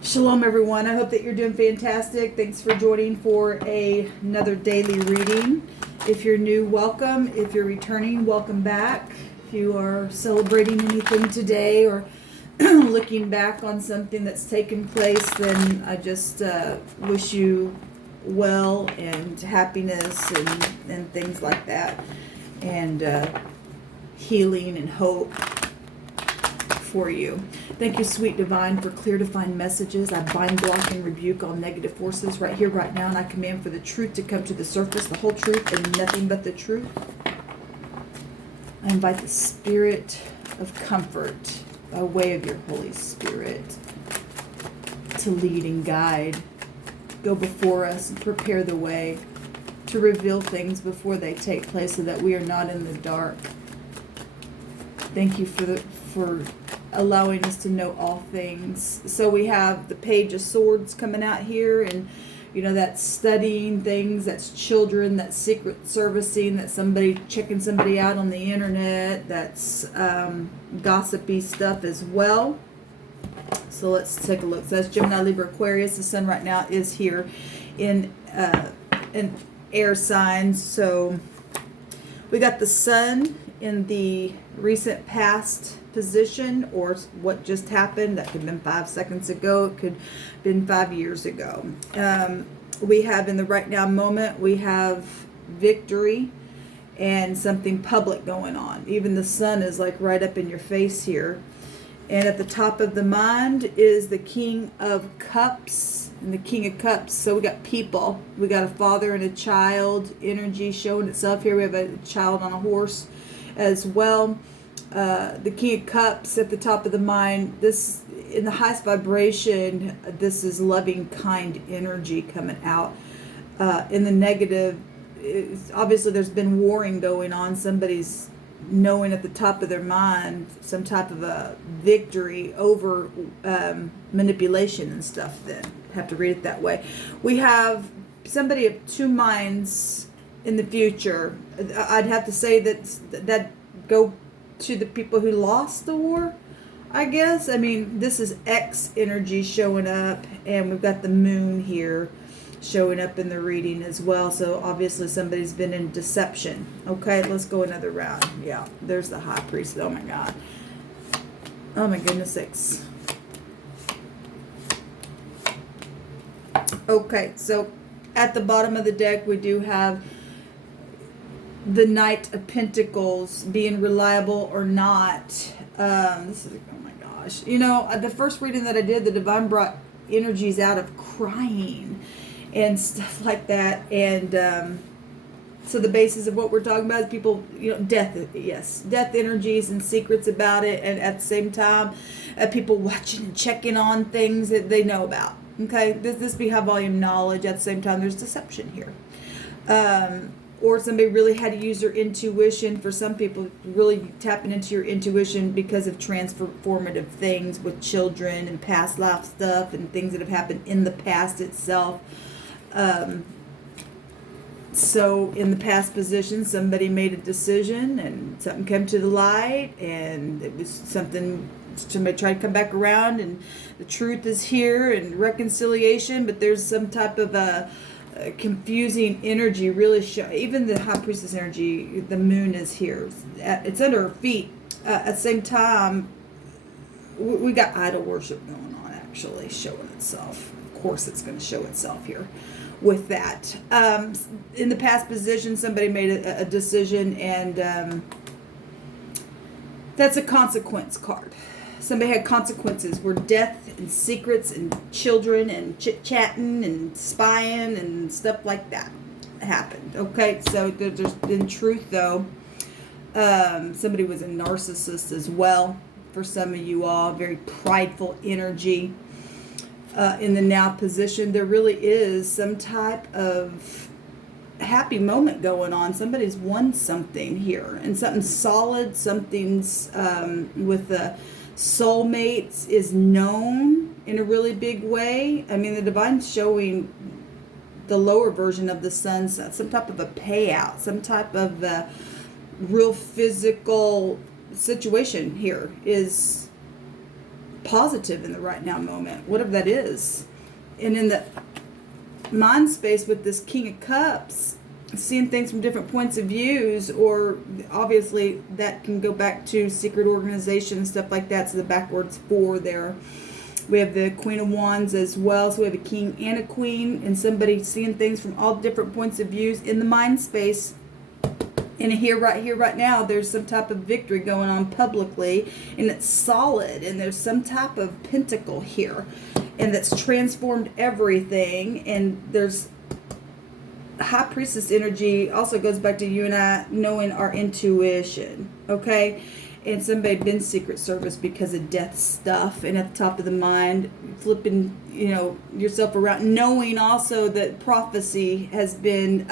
Shalom, everyone. I hope that you're doing fantastic. Thanks for joining for another daily reading. If you're new, welcome. If you're returning, welcome back. If you are celebrating anything today or looking back on something that's taken place, then I just wish you well and happiness and things like that, and healing and hope for you. Thank you, sweet divine, for clear defined messages. I bind, block, and rebuke all negative forces right here, right now, and I command for the truth to come to the surface, the whole truth, and nothing but the truth. I invite the spirit of comfort by way of your Holy Spirit to lead and guide, go before us and prepare the way, to reveal things before they take place so that we are not in the dark. Thank you for allowing us to know all things. So we have the Page of Swords coming out here, and you know, that's studying things, that's children, that's secret servicing, that's somebody checking somebody out on the internet, that's gossipy stuff as well. So let's take a look. So that's Gemini, Libra, Aquarius. The sun right now is here in air signs. So we got the sun in the recent past position, or what just happened. That could have been 5 seconds ago. It could have been 5 years ago. We have in the right now moment, we have victory and something public going on. Even the sun is like right up in your face here. And at the top of the mind is the King of Cups and the King of Cups. So we got people. We got a father and a child energy showing itself here. We have a child on a horse as well. The King of Cups at the top of the mind. This, in the highest vibration, this is loving, kind energy coming out. In the negative, obviously there's been warring going on. Somebody's knowing at the top of their mind some type of a victory over manipulation and stuff. Then have to read it that way. We have somebody of two minds in the future. I'd have to say that go to the people who lost the war, I guess. I mean, this is X energy showing up, and we've got the moon here showing up in the reading as well. So obviously somebody's been in deception. Okay, let's go another round. Yeah, there's the high priest. Oh my God. Oh my goodness sakes. Okay, so at the bottom of the deck we do have the Knight of Pentacles, being reliable or not. This is, oh my gosh. You know, the first reading that I did, the divine brought energies out of crying and stuff like that. And so the basis of what we're talking about is people, you know, death, yes, death energies and secrets about it. And at the same time, people watching and checking on things that they know about. Okay, this be high volume knowledge. At the same time, there's deception here. Or somebody really had to use their intuition. For some people, really tapping into your intuition because of transformative things with children and past life stuff and things that have happened in the past itself. So in the past position, somebody made a decision and something came to the light, and it was something, somebody tried to come back around, and the truth is here and reconciliation, but there's some type of a confusing energy really show. Even the high priestess energy, the moon is here, it's under her feet. At the same time, we got idol worship going on, actually showing itself. Of course it's going to show itself here with that. In the past position, somebody made a decision, and that's a consequence card. Somebody had consequences where death and secrets and children and chit-chatting and spying and stuff like that happened. Okay, so there's in truth, though, somebody was a narcissist as well. For some of you all, very prideful energy. In the now position, there really is some type of happy moment going on. Somebody's won something here, and something solid, something's with the soulmates is known in a really big way. I mean, the divine's showing the lower version of the sun, some type of a payout, some type of a real physical situation here is positive in the right now moment, whatever that is. And in the mind space with this King of Cups, seeing things from different points of views, or obviously that can go back to secret organization and stuff like that. So the backwards 4 there. We have the Queen of Wands as well. So we have a king and a queen, and somebody seeing things from all different points of views in the mind space. And here, right now, there's some type of victory going on publicly, and it's solid, and there's some type of pentacle here, and that's transformed everything. And there's High Priestess energy also goes back to you and I knowing our intuition, okay? And somebody been Secret Service because of death stuff, and at the top of the mind, flipping, you know, yourself around, knowing also that prophecy has been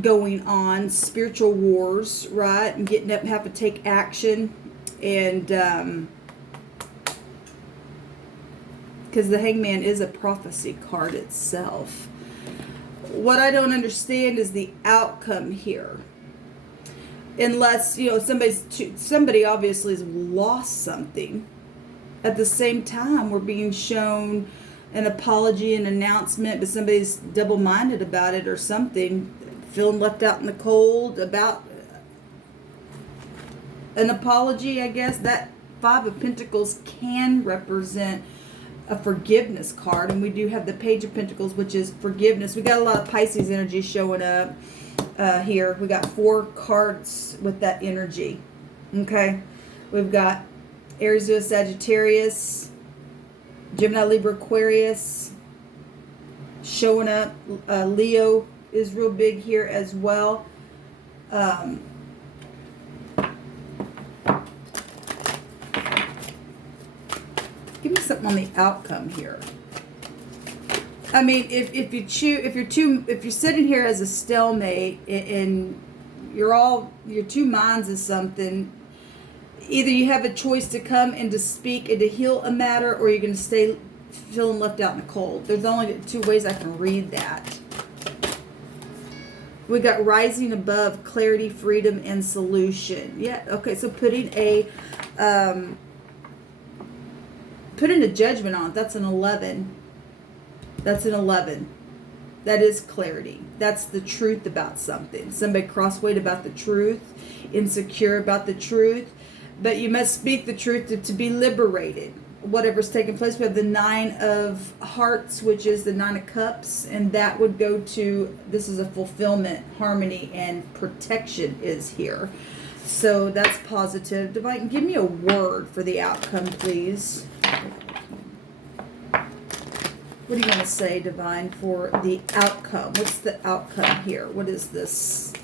going on, spiritual wars, right? And getting up and have to take action, and because the Hangman is a prophecy card itself. What I don't understand is the outcome here. Unless, you know, somebody obviously has lost something. At the same time, we're being shown an apology, an announcement, but somebody's double-minded about it or something, feeling left out in the cold about an apology, I guess. That 5 of Pentacles can represent a forgiveness card, and we do have the Page of Pentacles, which is forgiveness. We got a lot of Pisces energy showing up here. We got 4 cards with that energy. Okay, we've got Aries, Leo, Sagittarius, Gemini, Libra, Aquarius showing up. Leo is real big here as well. Give me something on the outcome here. I mean, if you're sitting here as a stalemate and your 2 minds is something, either you have a choice to come and to speak and to heal a matter, or you're going to stay feeling left out in the cold. There's only 2 ways I can read that. We got rising above, clarity, freedom, and solution. Yeah, okay, so putting a judgment on it. That's an 11. That's an 11. That is clarity. That's the truth about something. Somebody crossweight about the truth, insecure about the truth. But you must speak the truth to be liberated. Whatever's taking place. We have the 9 of Hearts, which is the 9 of Cups. And that would go to, this is a fulfillment, harmony, and protection is here. So that's positive. Divine, give me a word for the outcome, please. What do you want to say, Divine, for the outcome? What's the outcome here? What is this?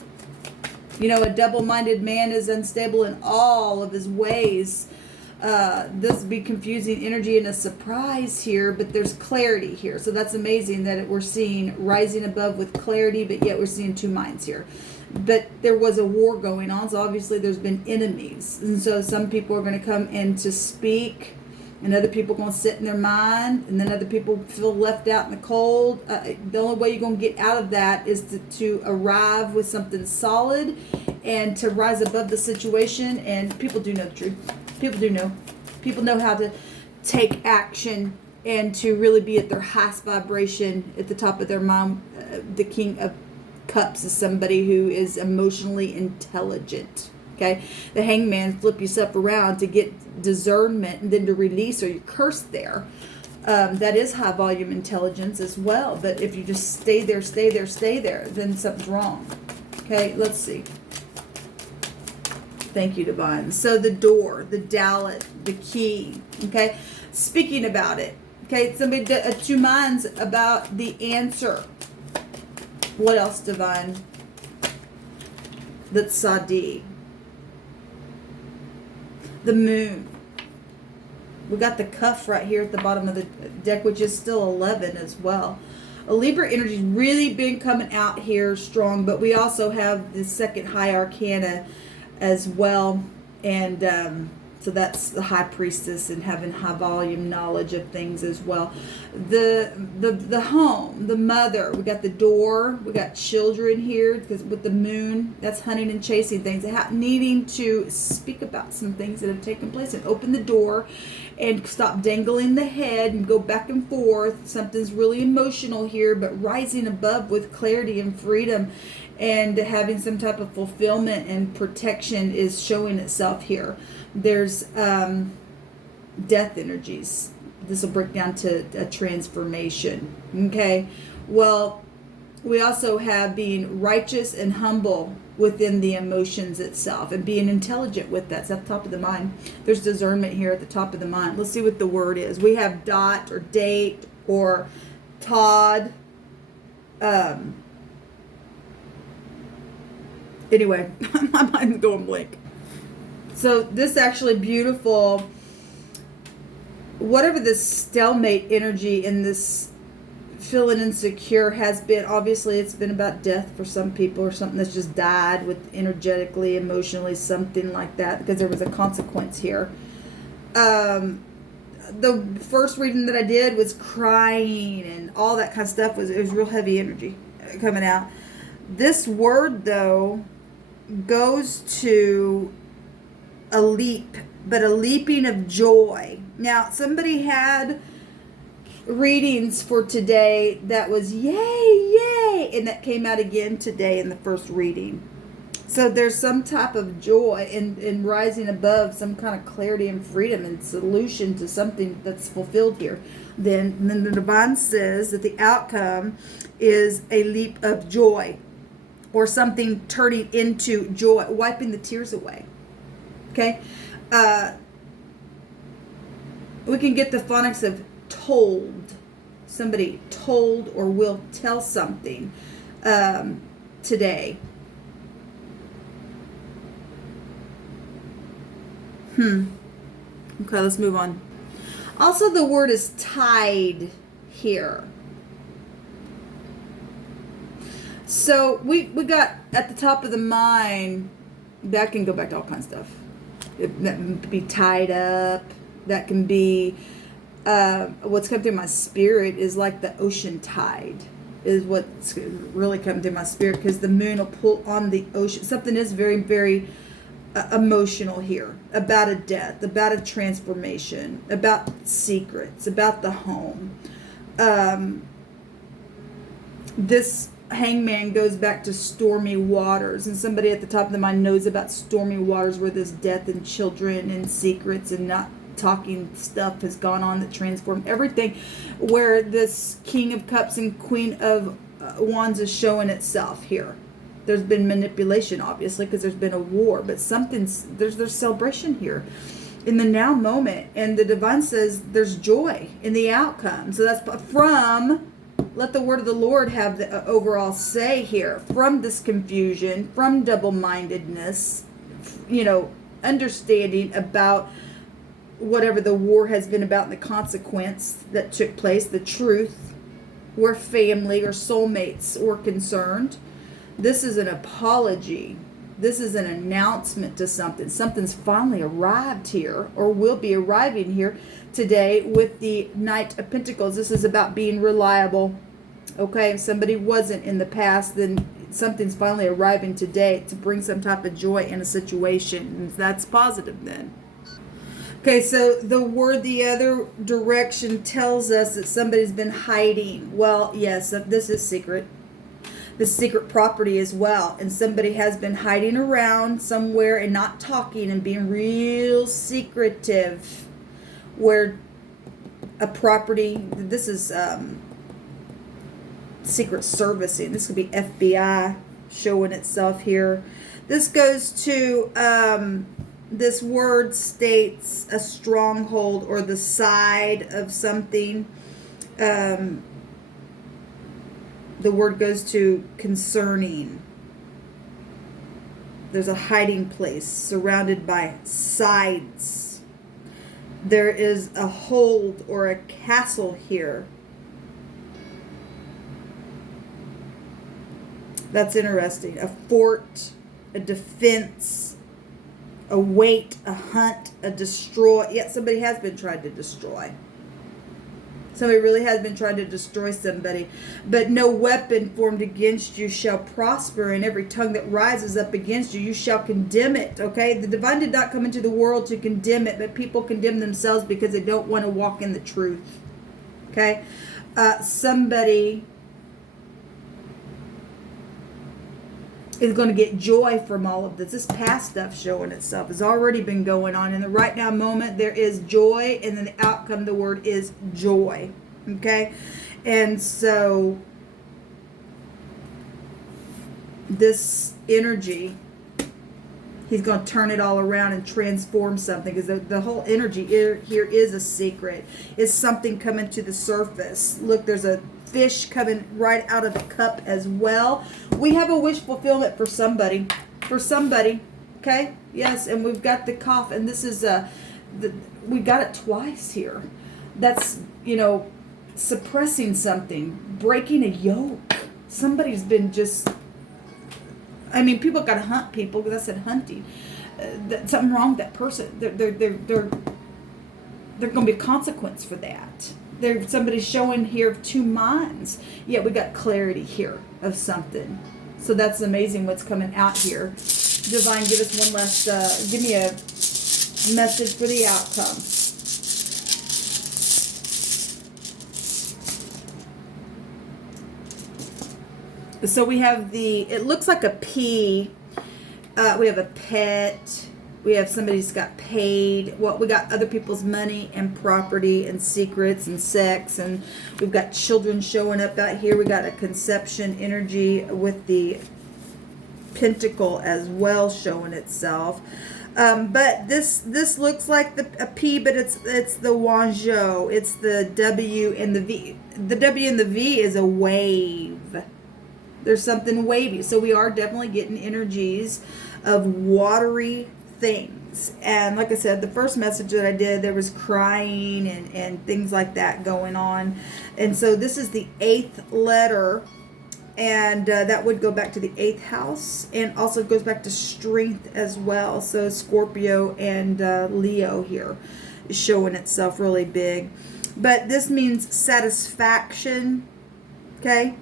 You know, a double-minded man is unstable in all of his ways. This would be confusing energy and a surprise here, but there's clarity here. So that's amazing that we're seeing rising above with clarity, but yet we're seeing 2 minds here. But there was a war going on, so obviously there's been enemies. And so some people are going to come in to speak, and other people are going to sit in their mind, and then other people feel left out in the cold. The only way you're going to get out of that is to arrive with something solid and to rise above the situation. And people do know the truth. People do know. People know how to take action and to really be at their highest vibration at the top of their mind. The King of Cups is somebody who is emotionally intelligent. Okay, the Hangman, flip yourself around to get discernment and then to release, or you're cursed there. That is high volume intelligence as well. But if you just stay there, then something's wrong. Okay, let's see. Thank you, Divine. So the door, the mallet, the key. Okay, speaking about it. Okay, somebody 2 minds about the answer. What else, Divine? That's Sadi. The moon. We got the cuff right here at the bottom of the deck, which is still 11 as well. A Libra energy's really been coming out here strong, but we also have the 2nd high arcana as well. And So that's the high priestess and having high volume knowledge of things as well. The home, the mother, we got the door, we got children here because with the moon, that's hunting and chasing things, needing to speak about some things that have taken place and open the door and stop dangling the head and go back and forth. Something's really emotional here, but rising above with clarity and freedom and having some type of fulfillment and protection is showing itself here. There's death energies. This will break down to a transformation. Okay. Well, we also have being righteous and humble within the emotions itself and being intelligent with that. It's at the top of the mind. There's discernment here at the top of the mind. Let's see what the word is. We have dot or date or Todd. Anyway, my mind's going blank. So this actually beautiful, whatever this stalemate energy in this feeling insecure has been, obviously it's been about death for some people or something that's just died with energetically, emotionally, something like that, because there was a consequence here. The first reading that I did was crying and all that kind of stuff. It was real heavy energy coming out. This word, though, goes to a leap, but a leaping of joy. Now, somebody had readings for today that was yay, yay, and that came out again today in the first reading. So there's some type of joy in rising above, some kind of clarity and freedom and solution to something that's fulfilled here. Then the divine says that the outcome is a leap of joy or something turning into joy, wiping the tears away. Okay? We can get the phonics of told. Somebody told or will tell something today. Okay, let's move on. Also, the word is tied here. So we got at the top of the mind, that can go back to all kinds of stuff. That can be tied up. That can be, what's come through my spirit is like the ocean tide is what's really coming through my spirit, because the moon will pull on the ocean. Something is very, very emotional here about a death, about a transformation, about secrets, about the home. This hangman goes back to stormy waters, and somebody at the top of the mind knows about stormy waters where there's death and children and secrets and not talking stuff has gone on that transformed everything, where this King of Cups and Queen of Wands is showing itself here. There's been manipulation, obviously, because there's been a war, but there's celebration here in the now moment, and the divine says there's joy in the outcome. So that's from, let the word of the Lord have the overall say here, from this confusion, from double-mindedness, understanding about whatever the war has been about and the consequence that took place, the truth, where family or soulmates were concerned. This is an apology. This is an announcement to something. Something's finally arrived here, or will be arriving here today with the Knight of Pentacles. This is about being reliable. Okay, if somebody wasn't in the past, then something's finally arriving today to bring some type of joy in a situation. And that's positive then. Okay, so the word the other direction tells us that somebody's been hiding. Well, yes, this is secret. The secret property as well, and somebody has been hiding around somewhere and not talking and being real secretive, where a property, this is secret servicing, this could be FBI showing itself here. This goes to this word states a stronghold or the side of something. The word goes to concerning. There's a hiding place surrounded by sides. There is a hold or a castle here. That's interesting. A fort, a defense, a wait, a hunt, a destroy. Yeah, somebody has been trying to destroy. Somebody really has been trying to destroy somebody. But no weapon formed against you shall prosper, and every tongue that rises up against you, you shall condemn it. Okay? The divine did not come into the world to condemn it, but people condemn themselves because they don't want to walk in the truth. Okay? Somebody is going to get joy from all of this. This past stuff showing itself has already been going on. In the right now moment, there is joy, and then the outcome, the word is joy. Okay? And so this energy, he's going to turn it all around and transform something, because the whole energy here is a secret. It's something coming to the surface. Look, there's a fish coming right out of the cup as well. We have a wish fulfillment for somebody. Okay? Yes, and we've got the cough, and this is we got it twice here. That's, suppressing something, breaking a yoke. Somebody's been just, people got to hunt people, because I said hunting. Something wrong with that person. They're going to be a consequence for that. Somebody's showing here of two minds. Yeah, we got clarity here of something. So that's amazing what's coming out here. Divine, give us one last, give me a message for the outcome. So we have it looks like a P. We have a pet. We have somebody who's got paid. We got other people's money and property and secrets and sex. And we've got children showing up out here. We got a conception energy with the pentacle as well showing itself. But this looks like a P, but it's the Wanzhou. It's the W and the V. The W and the V is a wave. There's something wavy. So we are definitely getting energies of watery things. And like I said, the first message that I did, there was crying and things like that going on. And so this is the 8th letter, and that would go back to the 8th house, and also goes back to strength as well. So Scorpio and Leo here is showing itself really big. But this means satisfaction, okay?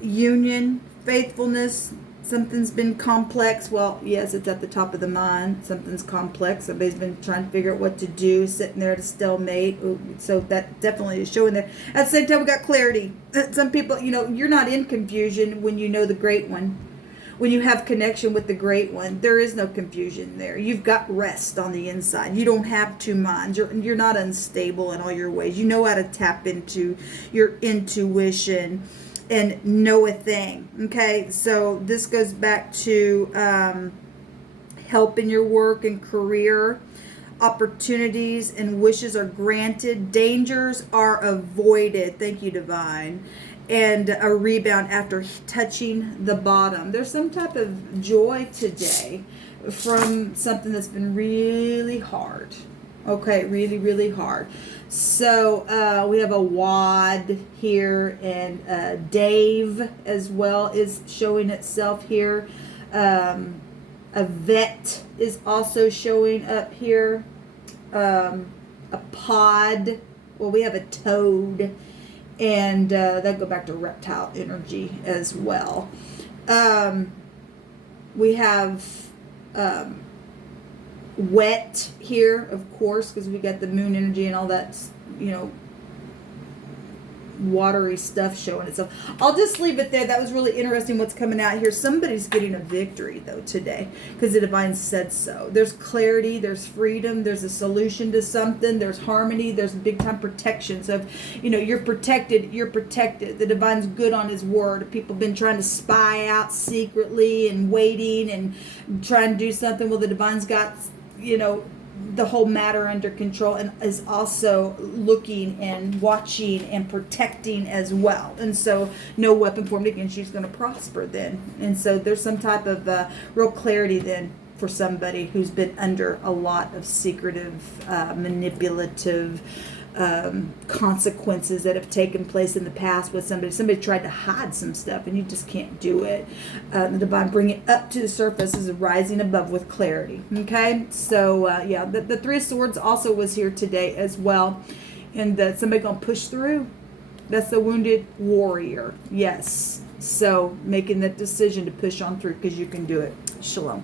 Union, faithfulness. Something's been complex. Well, yes, it's at the top of the mind. Something's complex. Somebody's been trying to figure out what to do, sitting there at a stalemate. So that definitely is showing there. At the same time, we got clarity. Some people, you're not in confusion when you know the great one. When you have connection with the great one, there is no confusion there. You've got rest on the inside. You don't have two minds. You're not unstable in all your ways. You know how to tap into your intuition and know a thing. Okay, so this goes back to help in your work and career. Opportunities and wishes are granted. Dangers are avoided. Thank you, Divine. And a rebound after touching the bottom. There's some type of joy today from something that's been really hard. Okay, really, really hard. So we have a Wad here, and Dave as well is showing itself here. A Vet is also showing up here. A Pod. Well, we have a Toad, and that go back to reptile energy as well. We have Wet here, of course, because we got the moon energy and all that, watery stuff showing itself. I'll just leave it there. That was really interesting what's coming out here. Somebody's getting a victory, though, today, because the divine said so. There's clarity, there's freedom, there's a solution to something, there's harmony, there's big time protection. So if you're protected, you're protected. The divine's good on his word. People have been trying to spy out secretly and waiting and trying to do something. Well, the divine's got the whole matter under control, and is also looking and watching and protecting as well. And so no weapon formed against you is going to prosper then. And so there's some type of real clarity then for somebody who's been under a lot of secretive, manipulative consequences that have taken place in the past with somebody tried to hide some stuff and you just can't do it. The divine bring it up to the surface is rising above with clarity. Okay, so yeah, the Three of Swords also was here today as well, and that somebody gonna push through. That's the wounded warrior. Yes, so making that decision to push on through because you can do it. Shalom.